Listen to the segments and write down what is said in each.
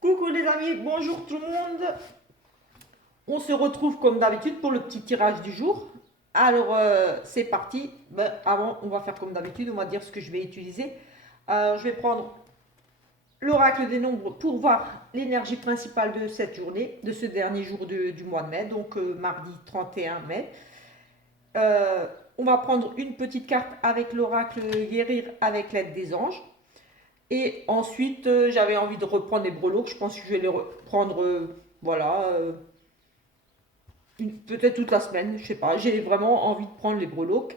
Coucou les amis, bonjour tout le monde. On se retrouve comme d'habitude pour le petit tirage du jour. Alors c'est parti. Avant, on va faire comme d'habitude, on va dire ce que je vais utiliser. Je vais prendre l'oracle des nombres pour voir l'énergie principale de cette journée, de ce dernier jour du mois de mai, donc mardi 31 mai. Euh, on va prendre une petite carte avec l'oracle guérir avec l'aide des anges. Et ensuite, j'avais envie de reprendre les breloques. Je pense que je vais les reprendre, voilà, peut-être toute la semaine, je sais pas. J'ai vraiment envie de prendre les breloques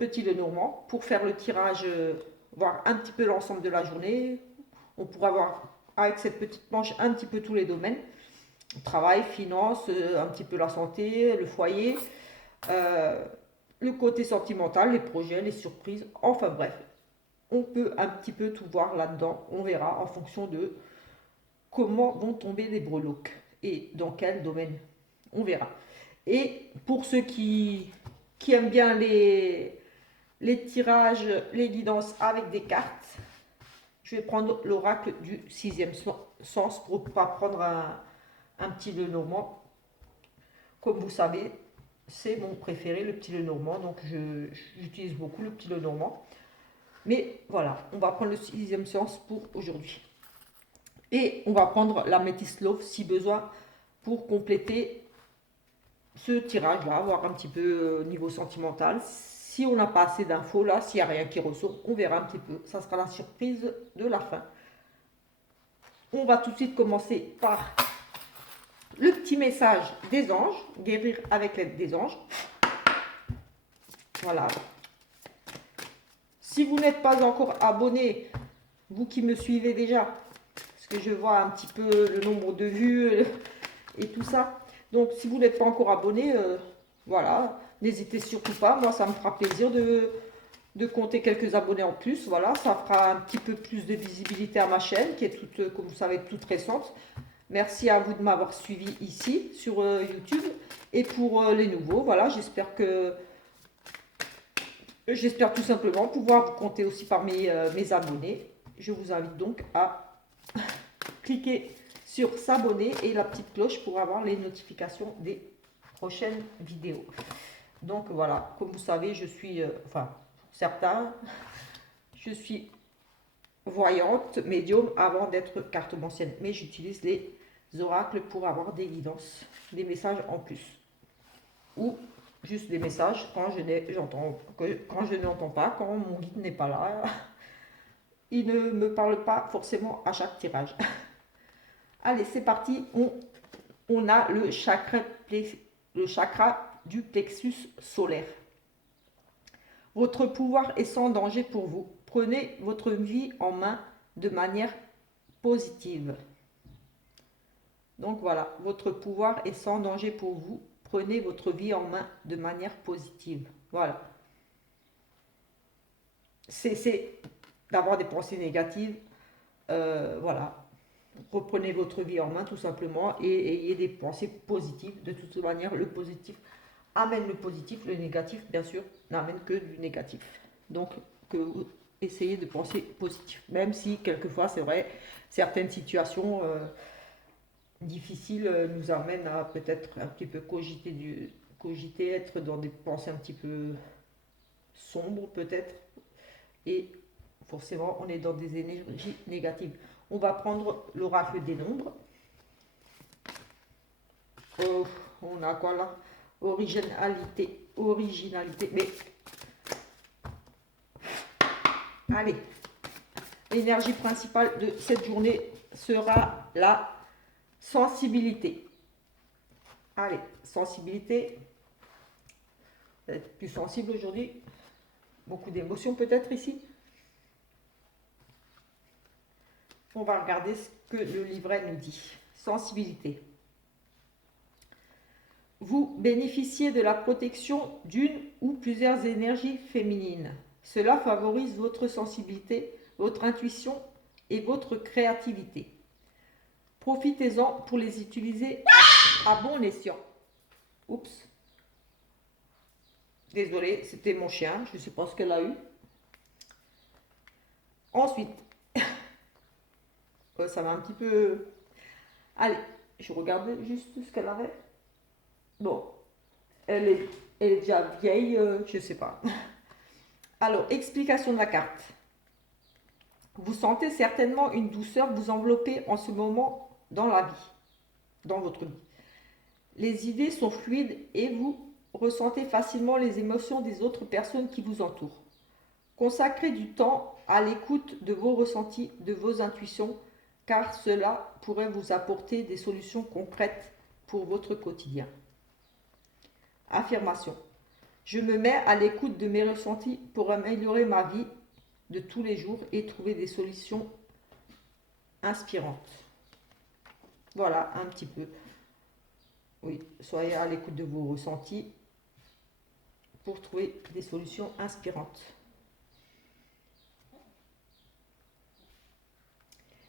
petits Lenormand, pour faire le tirage, voir un petit peu l'ensemble de la journée. On pourra voir avec cette petite manche un petit peu tous les domaines. Travail, finance, un petit peu la santé, le foyer, euh, le côté sentimental, les projets, les surprises, enfin bref. On peut un petit peu tout voir là-dedans. On verra en fonction de comment vont tomber les breloques et dans quel domaine. On verra. Et pour ceux qui aiment bien les tirages, les guidances avec des cartes, je vais prendre l'oracle du sixième sens pour ne pas prendre un petit Lenormand. Comme vous savez, c'est mon préféré, le petit Lenormand, donc j'utilise beaucoup le petit Lenormand. Mais voilà, on va prendre le sixième sens pour aujourd'hui. Et on va prendre la Métis Love si besoin pour compléter ce tirage-là, voir un petit peu niveau sentimental. Si on n'a pas assez d'infos là, s'il n'y a rien qui ressort, on verra un petit peu. Ça sera la surprise de la fin. On va tout de suite commencer par le petit message des anges, guérir avec l'aide des anges. Voilà. Si vous n'êtes pas encore abonné, vous qui me suivez déjà, parce que je vois un petit peu le nombre de vues et tout ça. Donc si vous n'êtes pas encore abonné, voilà, n'hésitez surtout pas. Moi, ça me fera plaisir de compter quelques abonnés en plus. Voilà, ça fera un petit peu plus de visibilité à ma chaîne, qui est toute, comme vous savez, toute récente. Merci à vous de m'avoir suivi ici sur YouTube. Et pour les nouveaux, voilà, j'espère tout simplement pouvoir vous compter aussi parmi mes abonnés. Je vous invite donc à cliquer sur s'abonner et la petite cloche pour avoir les notifications des prochaines vidéos. Donc voilà, comme vous savez, je suis, enfin, pour certains, je suis voyante, médium avant d'être cartomancienne. Mais j'utilise les oracles pour avoir des guidances, des messages en plus. Ou juste des messages quand quand je n'entends pas, quand mon guide n'est pas là. Il ne me parle pas forcément à chaque tirage. Allez, c'est parti. On a le chakra du plexus solaire. Votre pouvoir est sans danger pour vous. Prenez votre vie en main de manière positive. Donc voilà, votre pouvoir est sans danger pour vous. Prenez votre vie en main de manière positive. Voilà. Cessez d'avoir des pensées négatives. Voilà. Reprenez votre vie en main tout simplement et ayez des pensées positives. De toute manière, le positif amène le positif, le négatif, bien sûr, n'amène que du négatif. Donc, que vous essayez de penser positif. Même si, quelquefois, c'est vrai, certaines situations difficiles nous amènent à peut-être un petit peu cogiter, être dans des pensées un petit peu sombres, peut-être. Et forcément, on est dans des énergies négatives. On va prendre l'oracle des nombres. Oh, on a quoi là? Originalité. Mais allez, l'énergie principale de cette journée sera la sensibilité. Allez, sensibilité. Vous êtes plus sensible aujourd'hui. Beaucoup d'émotions peut-être ici. On va regarder ce que le livret nous dit. Sensibilité. Vous bénéficiez de la protection d'une ou plusieurs énergies féminines. Cela favorise votre sensibilité, votre intuition et votre créativité. Profitez-en pour les utiliser à bon escient. Oups, désolé, c'était mon chien, je ne sais pas ce qu'elle a eu. Ensuite, ça m'a un petit peu... Allez, je regardais juste ce qu'elle avait. Bon, elle est déjà vieille, je sais pas. Alors, explication de la carte. Vous sentez certainement une douceur vous envelopper en ce moment dans la vie, dans votre vie. Les idées sont fluides et vous ressentez facilement les émotions des autres personnes qui vous entourent. Consacrez du temps à l'écoute de vos ressentis, de vos intuitions, car cela pourrait vous apporter des solutions concrètes pour votre quotidien. Affirmation. Je me mets à l'écoute de mes ressentis pour améliorer ma vie de tous les jours et trouver des solutions inspirantes. Voilà, un petit peu. Oui, soyez à l'écoute de vos ressentis pour trouver des solutions inspirantes.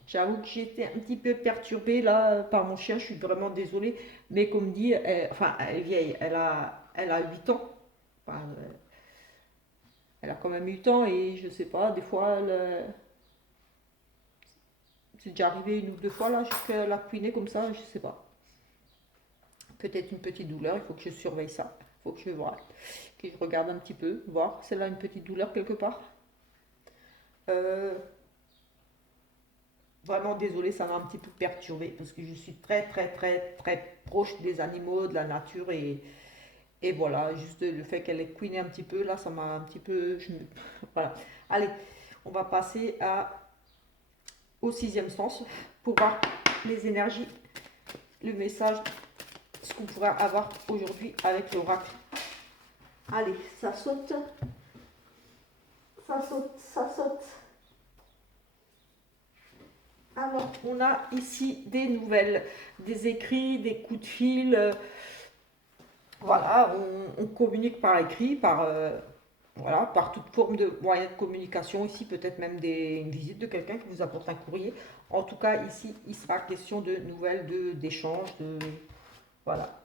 J'avoue que j'étais un petit peu perturbée là par mon chien, je suis vraiment désolée. Mais comme dit, elle est vieille, elle a 8 ans. Enfin, elle a quand même 8 ans et je sais pas, des fois, c'est déjà arrivé une ou deux fois là, qu'elle a couiné comme ça, je sais pas. Peut-être une petite douleur, il faut que je surveille ça. Il faut que je vois, que je regarde un petit peu, voir si elle a une petite douleur quelque part. Euh, Vraiment désolée, ça m'a un petit peu perturbée parce que je suis très proche des animaux, de la nature et voilà, juste le fait qu'elle ait couiné un petit peu, là, ça m'a un petit peu... Voilà. Allez, on va passer au sixième sens pour voir les énergies, le message, ce qu'on pourra avoir aujourd'hui avec l'oracle. Allez, ça saute, ça saute, ça saute. Alors, on a ici des nouvelles, des écrits, des coups de fil. Voilà, on communique par écrit, voilà, par toute forme de moyen de communication. Ici, peut-être même une visite de quelqu'un qui vous apporte un courrier. En tout cas, ici, il sera question de nouvelles, d'échanges, voilà.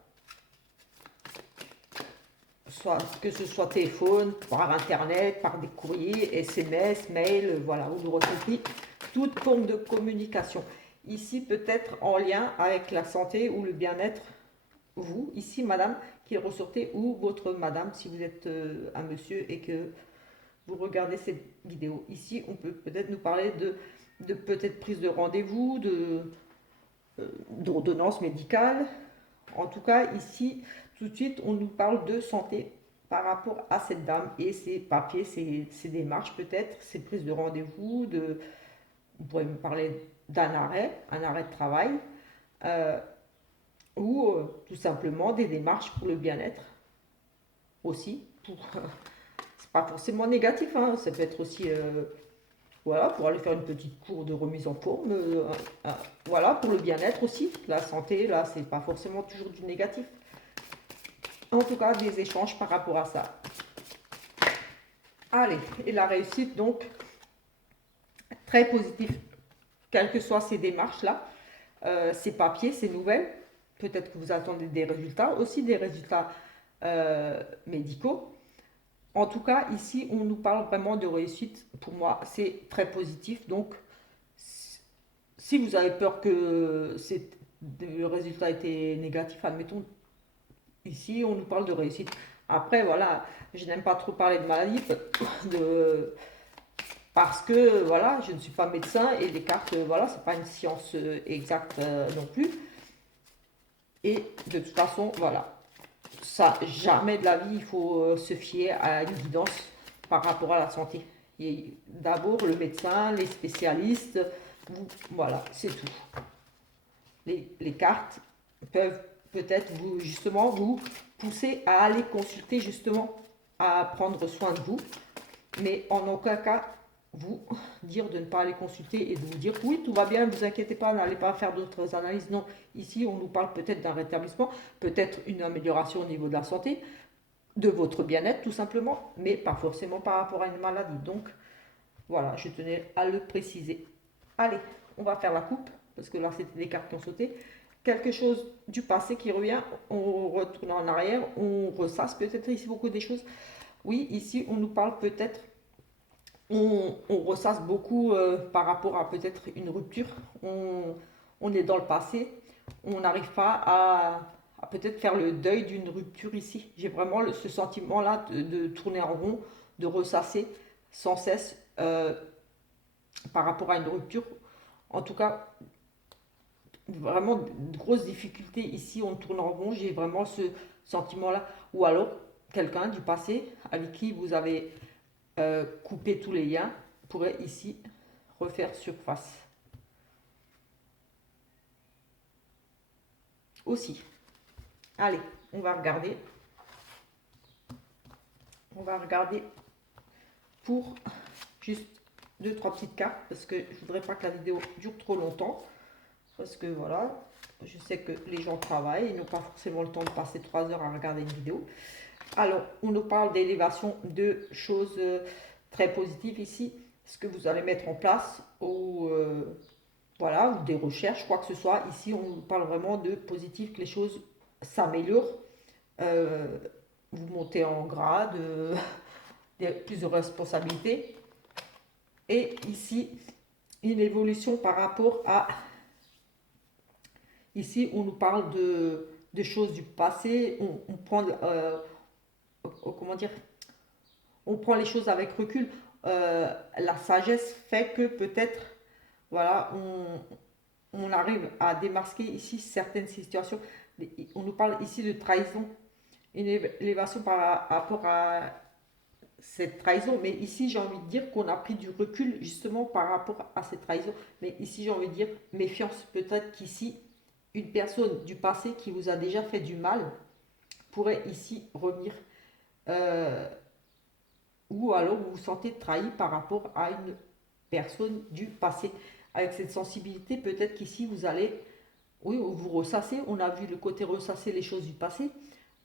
Que ce soit téléphone, par internet, par des courriers, SMS, mail, voilà, vous l'aurez compris, toute forme de communication. Ici, peut-être en lien avec la santé ou le bien-être, vous, ici, madame, qui ressortez, ou votre madame, si vous êtes un monsieur et que vous regardez cette vidéo. Ici, on peut peut-être nous parler de peut-être prise de rendez-vous, d'ordonnance médicale. En tout cas, ici, tout de suite, on nous parle de santé par rapport à cette dame et ses papiers, ses démarches peut-être, ses prises de rendez-vous, vous pourrez me parler un arrêt de travail, euh, ou tout simplement des démarches pour le bien-être aussi. C'est pas forcément négatif, hein, ça peut être aussi voilà, pour aller faire une petite cour de remise en forme, voilà, pour le bien-être aussi. La santé, là, c'est pas forcément toujours du négatif. En tout cas, des échanges par rapport à ça. Allez, et la réussite, donc, très positive, quelles que soient ces démarches-là, ces papiers, ces nouvelles. Peut-être que vous attendez des résultats, aussi des résultats médicaux. En tout cas, ici, on nous parle vraiment de réussite. Pour moi, c'est très positif. Donc, si vous avez peur que le résultat était négatif, admettons, ici, on nous parle de réussite. Après, voilà, je n'aime pas trop parler de maladie parce que, voilà, je ne suis pas médecin et les cartes, voilà, c'est pas une science exacte non plus. Et de toute façon, voilà, ça, jamais de la vie, il faut se fier à une guidance par rapport à la santé. D'abord, le médecin, les spécialistes, voilà, c'est tout. Les cartes peuvent peut-être vous pousser à aller consulter justement, à prendre soin de vous, mais en aucun cas vous dire de ne pas aller consulter et de vous dire oui, tout va bien, ne vous inquiétez pas, n'allez pas faire d'autres analyses. Non, ici on nous parle peut-être d'un rétablissement, peut-être une amélioration au niveau de la santé, de votre bien-être tout simplement, mais pas forcément par rapport à une maladie. Donc voilà, je tenais à le préciser. Allez, on va faire la coupe, parce que là c'était des cartes qui ont sauté. Quelque chose du passé qui revient, on retourne en arrière, on ressasse peut-être ici beaucoup des choses. Oui, ici on nous parle peut-être on ressasse beaucoup par rapport à peut-être une rupture. On est dans le passé, on n'arrive pas à peut-être faire le deuil d'une rupture ici. J'ai vraiment ce sentiment-là de tourner en rond, de ressasser sans cesse par rapport à une rupture. En tout cas, vraiment de grosses difficultés ici, on tourne en rond. J'ai vraiment ce sentiment-là. Ou alors, quelqu'un du passé avec qui vous avez coupé tous les liens pourrait ici refaire surface. Aussi. Allez, on va regarder. On va regarder pour juste deux, trois petites cartes parce que je voudrais pas que la vidéo dure trop longtemps. Parce que voilà, je sais que les gens travaillent, ils n'ont pas forcément le temps de passer 3 heures à regarder une vidéo. Alors, on nous parle d'élévation de choses très positives ici. Ce que vous allez mettre en place ou voilà, ou des recherches, quoi que ce soit. Ici, on nous parle vraiment de positif, que les choses s'améliorent. Euh, vous montez en grade, plus de responsabilités. Et ici, une évolution par rapport à... Ici, on nous parle de choses du passé. On prend, comment dire, on prend les choses avec recul. La sagesse fait que peut-être, voilà, on arrive à démasquer ici certaines situations. On nous parle ici de trahison, une élévation par rapport à cette trahison. Mais ici, j'ai envie de dire qu'on a pris du recul justement par rapport à cette trahison. Mais ici, j'ai envie de dire méfiance. Peut-être qu'ici, une personne du passé qui vous a déjà fait du mal pourrait ici revenir. Euh, ou alors vous vous sentez trahi par rapport à une personne du passé. Avec cette sensibilité, peut-être qu'ici vous allez, oui, vous ressasser. On a vu le côté ressasser les choses du passé.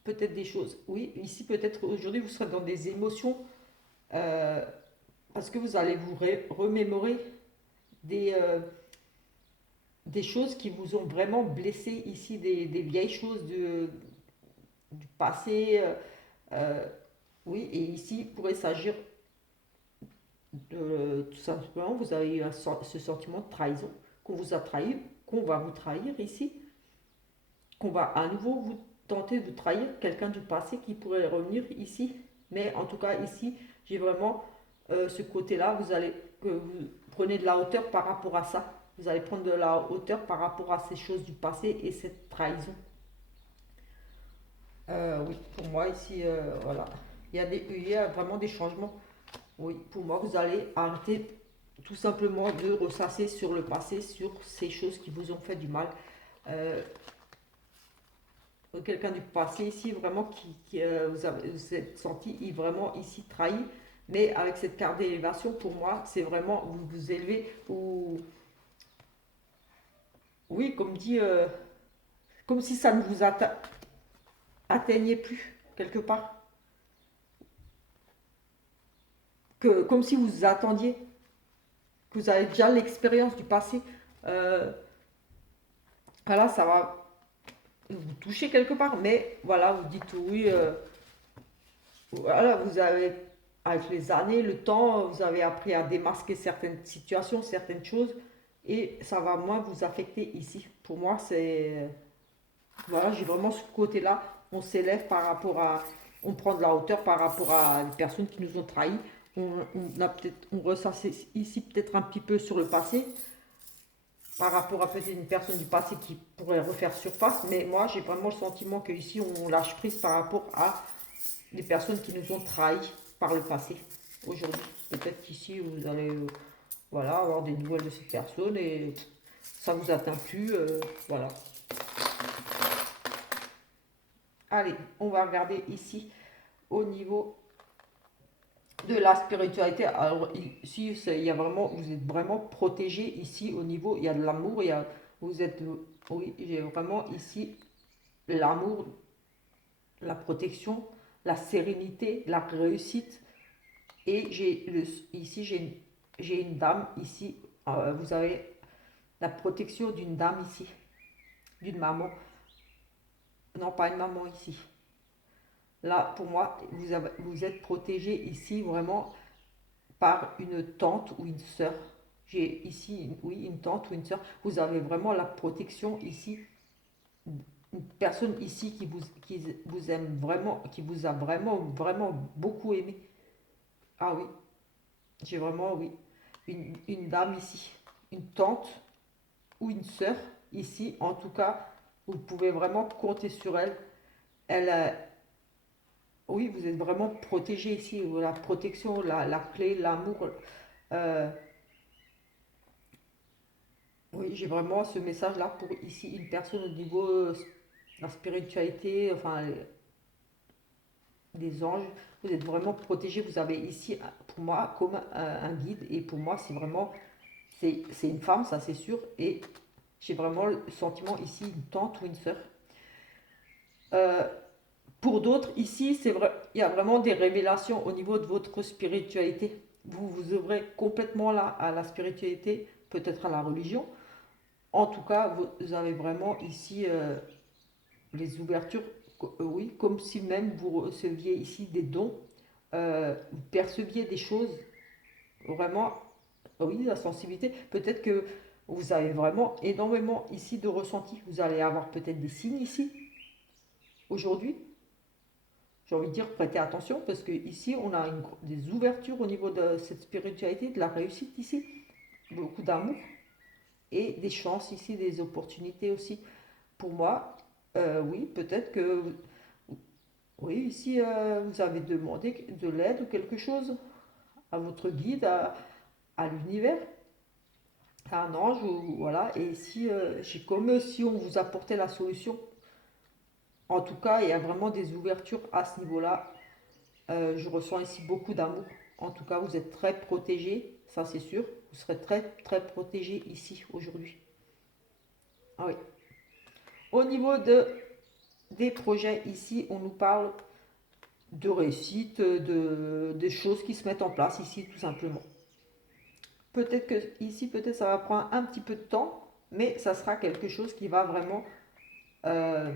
Peut-être des choses, oui, ici peut-être aujourd'hui vous serez dans des émotions euh, parce que vous allez vous remémorer des, euh, des choses qui vous ont vraiment blessé ici, des vieilles choses du passé. Euh, oui, et ici il pourrait s'agir tout simplement, vous avez eu ce sentiment de trahison, qu'on vous a trahi, qu'on va vous trahir ici, qu'on va à nouveau vous tenter de trahir quelqu'un du passé qui pourrait revenir ici. Mais en tout cas, ici, j'ai vraiment ce côté-là, que vous prenez de la hauteur par rapport à ça. Vous allez prendre de la hauteur par rapport à ces choses du passé et cette trahison. Oui, pour moi, ici, voilà. Il y a vraiment des changements. Oui, pour moi, vous allez arrêter tout simplement de ressasser sur le passé, sur ces choses qui vous ont fait du mal. Euh, Quelqu'un du passé ici, vraiment, vous êtes senti vraiment ici trahi, mais avec cette carte d'élévation, pour moi, c'est vraiment, vous vous élevez, ou oui, comme dit, comme si ça ne vous atteignait plus, quelque part. Comme si vous attendiez, que vous avez déjà l'expérience du passé. Euh, voilà, ça va vous toucher quelque part, mais voilà, vous dites oui, voilà, vous avez, avec les années, le temps, vous avez appris à démasquer certaines situations, certaines choses, et ça va moins vous affecter ici. Pour moi, c'est, voilà, j'ai vraiment ce côté-là, on s'élève par rapport à, on prend de la hauteur par rapport à les personnes qui nous ont trahis, on a peut-être, on ressasse ici peut-être un petit peu sur le passé, par rapport à peut-être une personne du passé qui pourrait refaire surface, mais moi j'ai vraiment le sentiment qu'ici on lâche prise par rapport à des personnes qui nous ont trahis par le passé. Aujourd'hui, peut-être qu'ici vous allez voilà, avoir des nouvelles de cette personne et ça vous atteint plus. Voilà. Allez, on va regarder ici au niveau de la spiritualité. Alors ici, il y a vraiment, vous êtes vraiment protégé ici au niveau, il y a de l'amour, vous êtes, oui, j'ai vraiment ici l'amour, la protection, la sérénité, la réussite. Et ici, j'ai une dame ici. Vous avez la protection d'une dame ici, d'une maman. Non, pas une maman ici. Là, pour moi, vous êtes protégé ici vraiment par une tante ou une sœur. J'ai ici, oui, une tante ou une sœur. Vous avez vraiment la protection ici. Une personne ici qui vous aime vraiment, qui vous a vraiment, vraiment beaucoup aimé. Ah oui, j'ai vraiment, oui, une dame ici, une tante ou une sœur ici. En tout cas, vous pouvez vraiment compter sur elle. Elle, oui, vous êtes vraiment protégé ici. La protection, la clé, l'amour. euh, oui, j'ai vraiment ce message-là pour ici une personne au niveau la spiritualité, enfin des anges. Vous êtes vraiment protégé. Vous avez ici, pour moi, comme un guide. Et pour moi, c'est vraiment, c'est une femme, ça c'est sûr. Et j'ai vraiment le sentiment ici, une tante ou une sœur. Euh, pour d'autres, ici, c'est vrai, il y a vraiment des révélations au niveau de votre spiritualité. Vous vous ouvrez complètement là à la spiritualité, peut-être à la religion. En tout cas, vous avez vraiment ici les ouvertures, oui, comme si même vous receviez ici des dons, vous perceviez des choses, vraiment, oui, la sensibilité. Peut-être que vous avez vraiment énormément ici de ressenti. Vous allez avoir peut-être des signes ici, aujourd'hui. J'ai envie de dire, prêtez attention parce que ici, on a des ouvertures au niveau de cette spiritualité, de la réussite ici, beaucoup d'amour et des chances ici, des opportunités aussi. Pour moi, oui, peut-être que oui, ici, vous avez demandé de l'aide ou quelque chose à votre guide, à l'univers, à un ange, ou, voilà. Et ici, j'ai comme si on vous apportait la solution. En tout cas, il y a vraiment des ouvertures à ce niveau-là. Je ressens ici beaucoup d'amour. En tout cas, vous êtes très protégé, ça c'est sûr. Vous serez très, très protégé ici, aujourd'hui. Ah oui. Au niveau des projets, ici, on nous parle de réussite, des choses qui se mettent en place ici, tout simplement. Peut-être que ici, peut-être ça va prendre un petit peu de temps, mais ça sera quelque chose qui va vraiment, euh,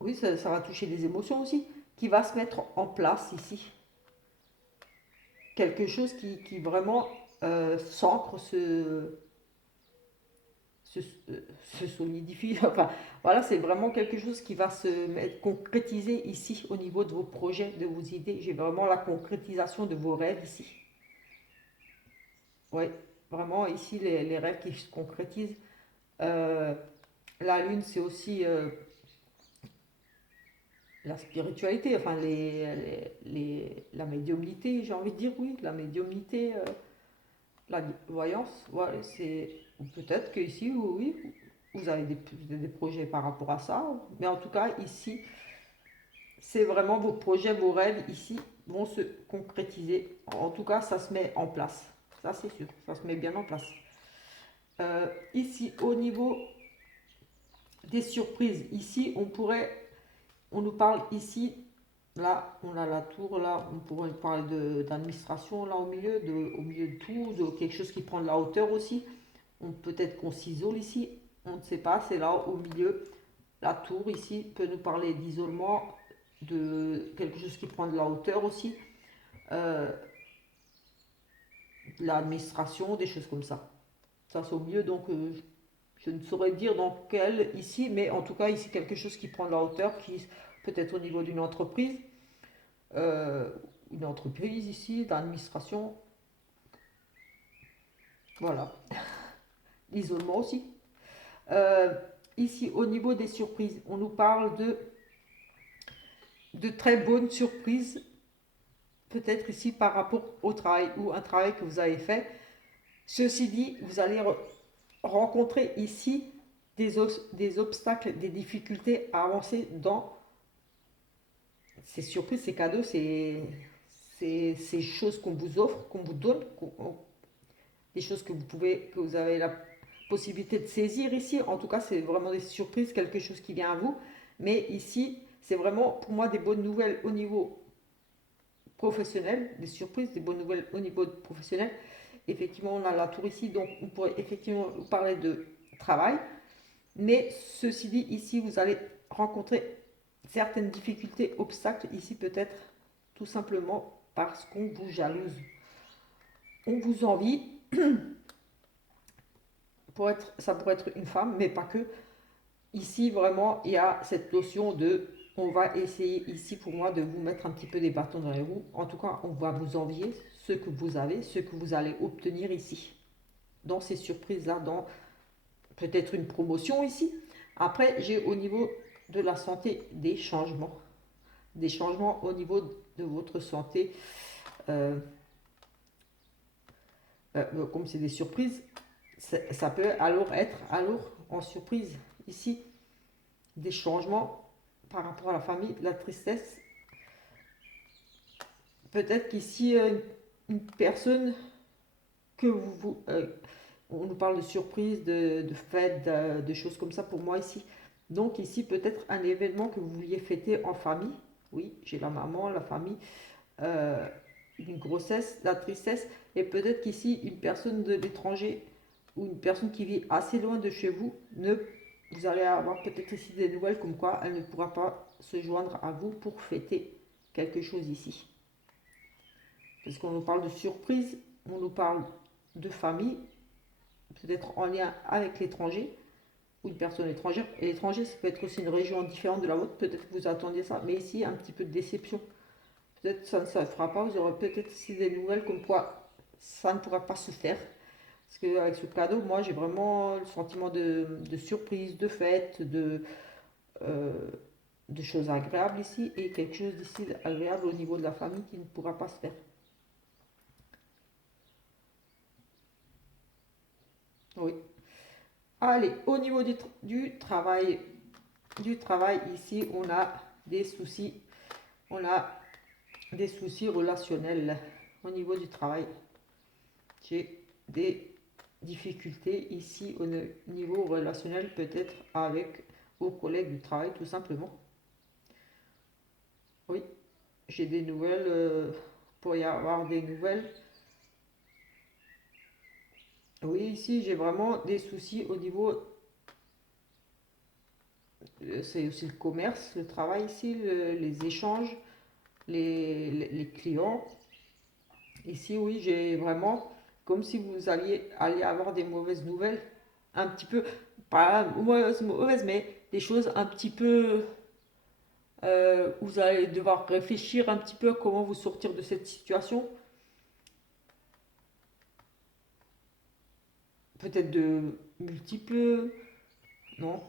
oui, ça va toucher des émotions aussi, qui va se mettre en place ici. Quelque chose qui vraiment s'ancre, se, se solidifie. Enfin, voilà, c'est vraiment quelque chose qui va se mettre, concrétiser ici au niveau de vos projets, de vos idées. J'ai vraiment la concrétisation de vos rêves ici. Oui, vraiment ici les rêves qui se concrétisent. Euh, la lune, c'est aussi la spiritualité, enfin la médiumnité, j'ai envie de dire, oui, la médiumnité, la voyance, voilà, c'est peut-être que ici, oui, vous avez des projets par rapport à ça, mais en tout cas, ici, c'est vraiment vos projets, vos rêves, ici, vont se concrétiser. En tout cas, ça se met en place, ça c'est sûr, ça se met bien en place. Ici, au niveau des surprises, ici, on nous parle ici. Là, on a la tour, là, on pourrait parler d'administration, là, au milieu de tout, de quelque chose qui prend de la hauteur aussi. Peut-être qu'on s'isole ici, on ne sait pas, c'est là, au milieu. La tour, ici, peut nous parler d'isolement, de quelque chose qui prend de la hauteur aussi, euh, de l'administration, des choses comme ça. Ça, c'est au milieu, donc je ne saurais dire dans quel ici, mais en tout cas, ici, quelque chose qui prend de la hauteur, qui peut-être au niveau euh, une entreprise ici, d'administration, voilà. L'isolement aussi. Euh, Ici, au niveau des surprises, on nous parle de très bonnes surprises, peut-être ici par rapport au travail ou un travail que vous avez fait. Ceci dit, vous allez rencontrer ici des obstacles, des difficultés à avancer dans ces surprises, ces cadeaux, ces choses qu'on vous offre, qu'on vous donne, des choses que vous avez la possibilité de saisir ici. En tout cas, c'est vraiment des surprises, quelque chose qui vient à vous. Mais ici, c'est vraiment pour moi des bonnes nouvelles au niveau professionnel, des surprises, des bonnes nouvelles au niveau professionnel. Effectivement, on a la tour ici, donc on pourrait effectivement parler de travail. Mais ceci dit, ici, vous allez rencontrer certaines difficultés, obstacles, ici peut-être tout simplement parce qu'on vous jalouse. On vous envie, ça pourrait être une femme, mais pas que. Ici, vraiment, il y a cette notion de, on va essayer ici pour moi de vous mettre un petit peu des bâtons dans les roues. En tout cas, on va vous envier ce que vous avez, ce que vous allez obtenir ici. Dans ces surprises-là, dans peut-être une promotion ici. Après, j'ai au niveau de la santé des changements. Des changements au niveau de votre santé. Euh, comme c'est des surprises, ça peut alors être en surprise ici des changements par rapport à la famille, la tristesse. Peut-être qu'ici une personne que on nous parle de surprise, de fête, de choses comme ça pour moi ici. Donc ici peut-être un événement que vous vouliez fêter en famille. Oui, j'ai la maman, la famille, euh, une grossesse, la tristesse, et peut-être qu'ici une personne de l'étranger ou une personne qui vit assez loin de chez vous, vous allez avoir peut-être ici des nouvelles comme quoi elle ne pourra pas se joindre à vous pour fêter quelque chose ici. Parce qu'on nous parle de surprise, on nous parle de famille, peut-être en lien avec l'étranger ou une personne étrangère. Et l'étranger, ça peut être aussi une région différente de la vôtre. Peut-être que vous attendiez ça, mais ici, un petit peu de déception. Peut-être que ça ne se fera pas. Vous aurez peut-être ici des nouvelles comme quoi ça ne pourra pas se faire. Parce qu'avec ce cadeau, moi, j'ai vraiment le sentiment de surprise, de fête, euh, de choses agréables ici et quelque chose d'ici agréable au niveau de la famille qui ne pourra pas se faire. Oui. Allez, au niveau du travail ici, on a des soucis. On a des soucis relationnels au niveau du travail. J'ai des difficultés ici au niveau relationnel, peut-être avec vos collègues du travail, tout simplement. Oui, j'ai des nouvelles, pour y avoir des nouvelles. Oui, ici, j'ai vraiment des soucis au niveau, c'est aussi le commerce, le travail ici, les échanges, les clients. Ici, oui, j'ai vraiment comme si vous alliez avoir des mauvaises nouvelles, un petit peu, pas mauvaises, mais des choses un petit peu où vous allez devoir réfléchir un petit peu à comment vous sortir de cette situation. Peut-être de multiples. Non.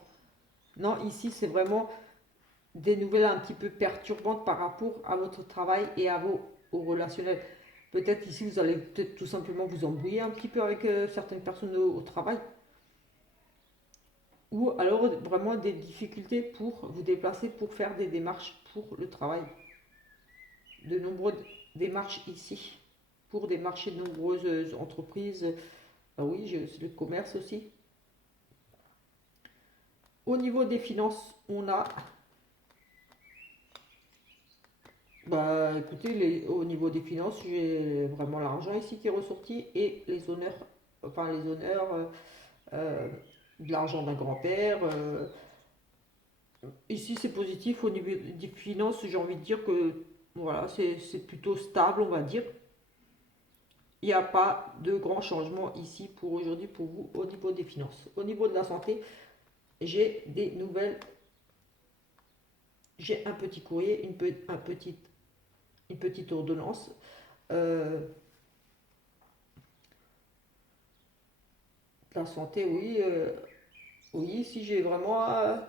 Non, ici, c'est vraiment des nouvelles un petit peu perturbantes par rapport à votre travail et au relationnel. Peut-être ici, vous allez peut-être tout simplement vous embrouiller un petit peu avec certaines personnes au travail. Ou alors vraiment des difficultés pour vous déplacer, pour faire des démarches pour le travail. De nombreuses démarches ici, pour démarcher de nombreuses entreprises. Ah oui, j'ai aussi le commerce aussi. Au niveau des finances, on a, bah écoutez, au niveau des finances, j'ai vraiment l'argent ici qui est ressorti et les honneurs, enfin les honneurs, euh, de l'argent d'un grand-père. Ici, c'est positif au niveau des finances. J'ai envie de dire que voilà, c'est plutôt stable, on va dire. Il n'y a pas de grands changements ici pour aujourd'hui pour vous au niveau des finances. Au niveau de la santé, j'ai des nouvelles. J'ai un petit courrier, une petite ordonnance. Euh, la santé, oui. Oui, ici, j'ai vraiment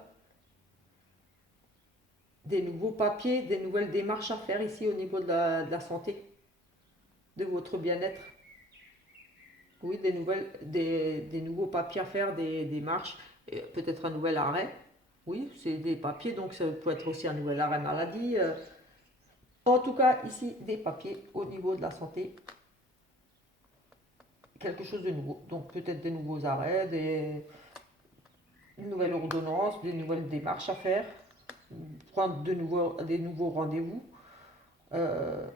des nouveaux papiers, des nouvelles démarches à faire ici au niveau de la santé, de votre bien-être. Oui, des nouveaux papiers à faire, des démarches, peut-être un nouvel arrêt. Oui, c'est des papiers, donc ça peut être aussi un nouvel arrêt maladie. En tout cas, ici, des papiers au niveau de la santé, quelque chose de nouveau. Donc peut-être des nouveaux arrêts, une nouvelle ordonnance, des nouvelles démarches à faire, prendre des nouveaux rendez-vous. Euh,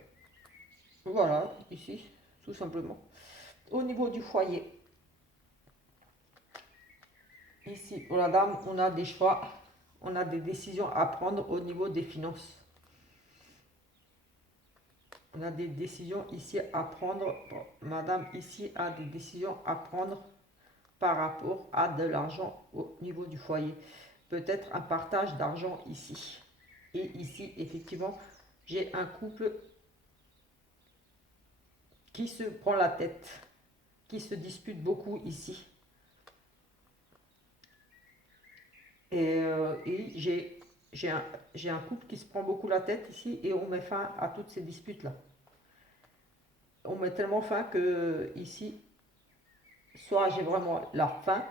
voilà, ici, tout simplement. Au niveau du foyer, ici, pour la dame, on a des choix, on a des décisions à prendre au niveau des finances. On a des décisions ici à prendre. Bon, madame ici a des décisions à prendre par rapport à de l'argent au niveau du foyer. Peut-être un partage d'argent ici. Et ici, effectivement, j'ai un couple qui se prend la tête, qui se dispute beaucoup ici. Et j'ai un couple qui se prend beaucoup la tête ici et on met fin à toutes ces disputes-là. On met tellement fin que ici, soit j'ai vraiment la fin,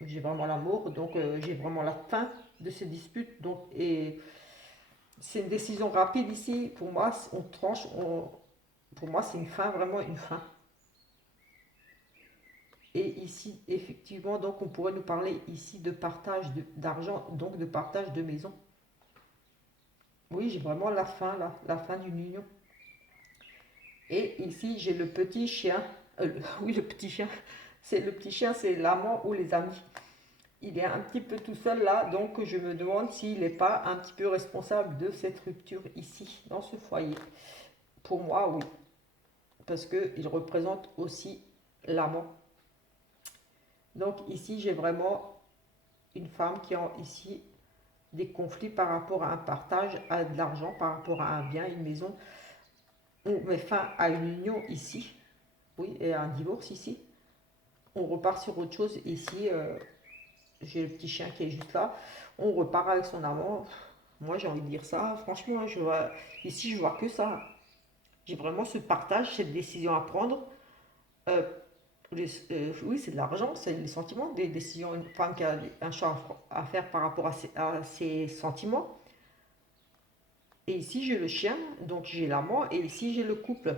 j'ai vraiment l'amour, donc j'ai vraiment la fin de ces disputes. Donc, et c'est une décision rapide ici. Pour moi, on tranche, pour moi, c'est une fin, vraiment une fin. Et ici, effectivement, donc on pourrait nous parler ici de partage d'argent, donc de partage de maison. Oui, j'ai vraiment la fin, là, la fin d'une union. Et ici, j'ai le petit chien. Oui, le petit chien. C'est le petit chien, c'est l'amant ou les amis. Il est un petit peu tout seul là, donc je me demande s'il n'est pas un petit peu responsable de cette rupture ici, dans ce foyer. Pour moi, oui. Parce qu'il représente aussi l'amant. Donc ici, j'ai vraiment une femme qui a ici des conflits par rapport à un partage, à de l'argent, par rapport à un bien, une maison. On met fin à une union ici, oui, et à un divorce ici. On repart sur autre chose ici. J'ai le petit chien qui est juste là. On repart avec son amant. Moi, j'ai envie de dire ça. Franchement, ici, je vois que ça. J'ai vraiment ce partage, cette décision à prendre. Euh, oui, c'est de l'argent, c'est les sentiments, des décisions. Une femme qui a un choix à faire par rapport à ses sentiments. Et ici, j'ai le chien, donc j'ai l'amant. Et ici, j'ai le couple.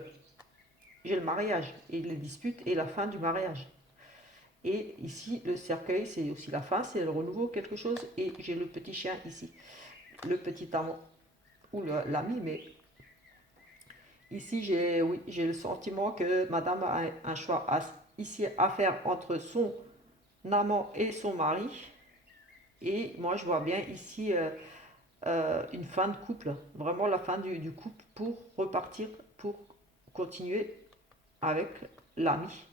J'ai le mariage et les disputes et la fin du mariage. Et ici, le cercueil, c'est aussi la fin, c'est le renouveau, quelque chose. Et j'ai le petit chien ici, le petit amant ou l'ami. Mais ici, oui, j'ai le sentiment que madame a un choix ici à faire entre son amant et son mari. Et moi, je vois bien ici une fin de couple, vraiment la fin du couple pour repartir, pour continuer avec l'ami.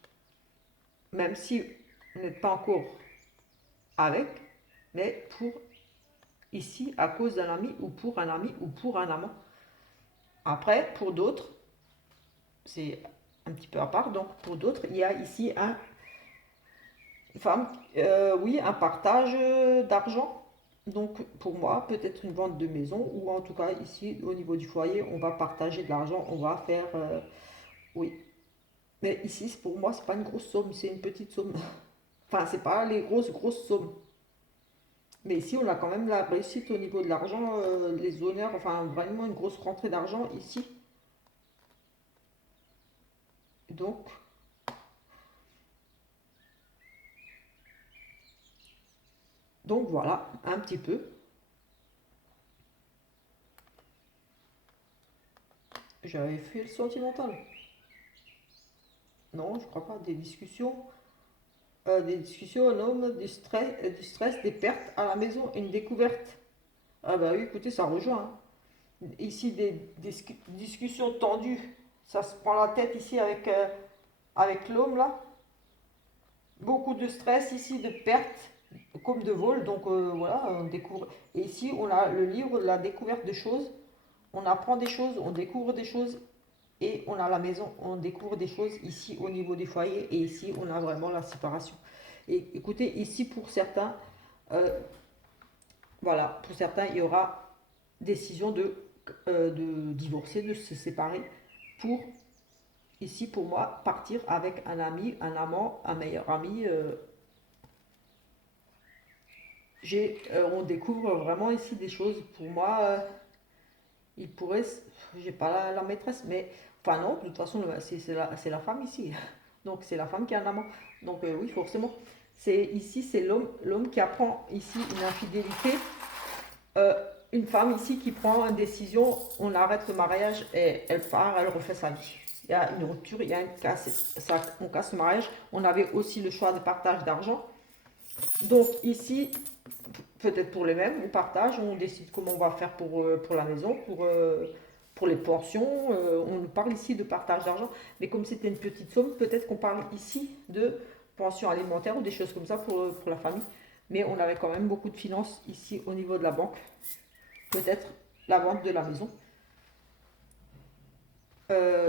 Même si vous n'êtes pas encore avec, mais pour ici, à cause d'un ami ou pour un ami ou pour un amant. Après, pour d'autres, c'est un petit peu à part, donc pour d'autres, il y a ici une femme, oui, un partage d'argent. Donc pour moi, peut-être une vente de maison, ou en tout cas ici, au niveau du foyer, on va partager de l'argent, on va faire, oui. Mais ici, pour moi, c'est pas une grosse somme, c'est une petite somme. Enfin, c'est pas les grosses sommes. Mais ici, on a quand même la réussite au niveau de l'argent, les honneurs, enfin vraiment une grosse rentrée d'argent ici. Donc, donc voilà, un petit peu. J'avais fait le sentimental. Non, je crois pas. Des discussions, un homme, du stress, des pertes à la maison, une découverte. Ah bah oui, écoutez, ça rejoint, hein. Ici, des discussions tendues. Ça se prend la tête ici avec l'homme là. Beaucoup de stress ici, de pertes, comme de vol. Donc voilà, on découvre. Et ici, on a le livre de la découverte de choses. On apprend des choses, on découvre des choses. Et on a la maison, on découvre des choses ici au niveau des foyers. Et ici, on a vraiment la séparation. Et écoutez, ici, pour certains, euh, voilà, pour certains, il y aura décision de divorcer, de se séparer pour, ici, pour moi, partir avec un ami, un amant, un meilleur ami. On découvre vraiment ici des choses. Pour moi, il pourrait, j'ai pas la maîtresse, mais enfin non, de toute façon, c'est la femme ici. Donc c'est la femme qui a un amant. Donc oui, forcément. C'est ici, c'est l'homme qui apprend ici une infidélité. Euh, une femme ici qui prend une décision, on arrête le mariage et elle part, elle refait sa vie. Il y a une rupture, il y a une casse, on casse le mariage. On avait aussi le choix de partage d'argent. Donc ici, peut-être pour les mêmes, on partage, on décide comment on va faire pour la maison, pour les pensions. On nous parle ici de partage d'argent, mais comme c'était une petite somme, peut-être qu'on parle ici de pension alimentaire ou des choses comme ça pour la famille. Mais on avait quand même beaucoup de finances ici au niveau de la banque. Peut-être la vente de la maison.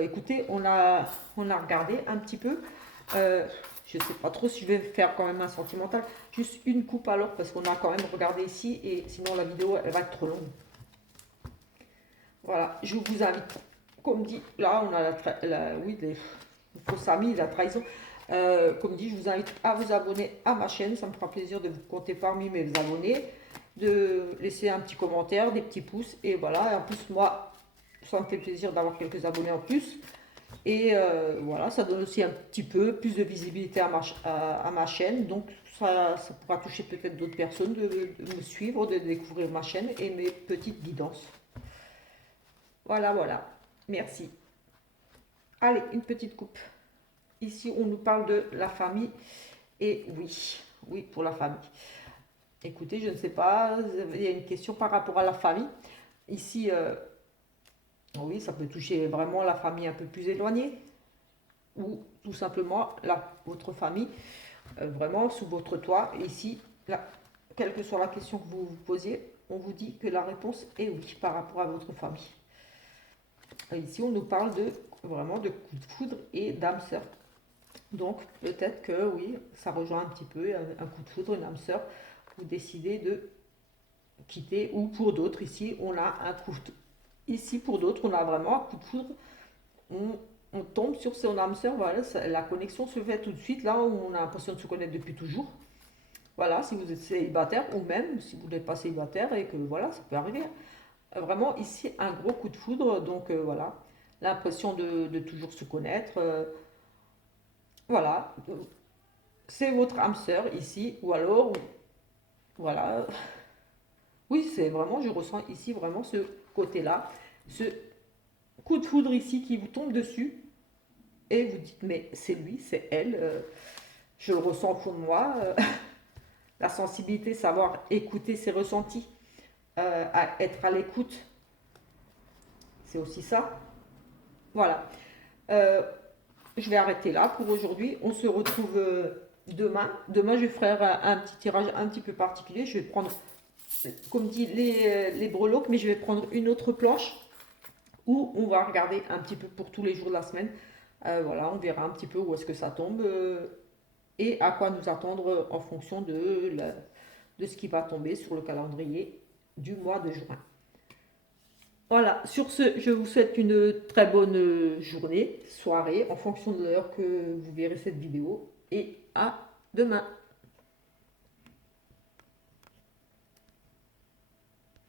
Écoutez, on a regardé un petit peu. Je ne sais pas trop si je vais faire quand même un sentimental. Juste une coupe alors, parce qu'on a quand même regardé ici, et sinon la vidéo, elle va être trop longue. Voilà, je vous invite, comme dit, là on a oui, les fausses amies, la trahison. Comme dit, je vous invite à vous abonner à ma chaîne. Ça me fera plaisir de vous compter parmi mes abonnés, de laisser un petit commentaire, des petits pouces. Et voilà, et en plus, moi, ça me fait plaisir d'avoir quelques abonnés en plus. Et voilà, ça donne aussi un petit peu plus de visibilité à ma chaîne. Donc, ça pourra toucher peut-être d'autres personnes de me suivre, de découvrir ma chaîne et mes petites guidances. Voilà, voilà. Merci. Allez, une petite coupe. Ici, on nous parle de la famille. Et oui, oui, pour la famille. Écoutez, je ne sais pas, il y a une question par rapport à la famille. Ici, oui, ça peut toucher vraiment la famille un peu plus éloignée. Ou tout simplement votre famille, vraiment sous votre toit. Et ici, là, quelle que soit la question que vous vous posiez, on vous dit que la réponse est oui par rapport à votre famille. Et ici, on nous parle de vraiment de coup de foudre et d'âme sœur. Donc, peut-être que oui, ça rejoint un petit peu un coup de foudre, une âme sœur. Vous décidez de quitter, ou pour d'autres, ici, on a un coup de... Ici, pour d'autres, on a vraiment un coup de foudre. On tombe sur son âme sœur, voilà, la connexion se fait tout de suite, là, où on a l'impression de se connaître depuis toujours. Voilà, si vous êtes célibataire, ou même si vous n'êtes pas célibataire, et que voilà, ça peut arriver. Vraiment, ici, un gros coup de foudre, donc voilà, l'impression de toujours se connaître. Voilà, c'est votre âme sœur ici, ou alors, voilà, oui, c'est vraiment, je ressens ici vraiment ce côté-là, ce coup de foudre ici qui vous tombe dessus, et vous dites, mais c'est lui, c'est elle, je le ressens au fond de moi, la sensibilité, savoir écouter ses ressentis, être à l'écoute, c'est aussi ça. Voilà. Euh, je vais arrêter là pour aujourd'hui. On se retrouve demain. Demain, je vais faire un petit tirage un petit peu particulier. Je vais prendre, comme dit, les breloques, mais je vais prendre une autre planche où on va regarder un petit peu pour tous les jours de la semaine. Voilà, on verra un petit peu où est-ce que ça tombe et à quoi nous attendre en fonction de ce qui va tomber sur le calendrier du mois de juin. Voilà, sur ce, je vous souhaite une très bonne journée, soirée, en fonction de l'heure que vous verrez cette vidéo. Et à demain.